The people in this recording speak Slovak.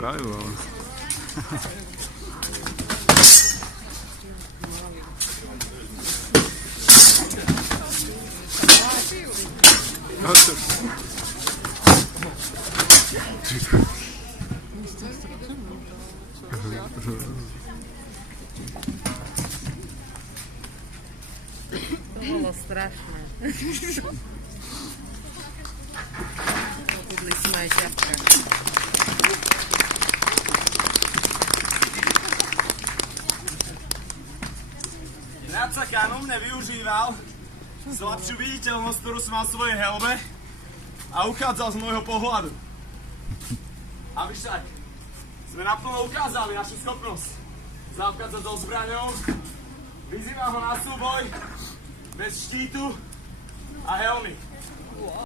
hrajú, ale... To bolo strašné. Pobudli sme aj ťapka. Hráč sa kanónne využíval slabšiu viditeľnosť, ktorú som mal v svojej helme a uchádzal z môjho pohľadu. A však sme naplno ukázali našu schopnosť zaobchádzať so zbraňou. Vyzývam ho na súboj bez štítu a helmy.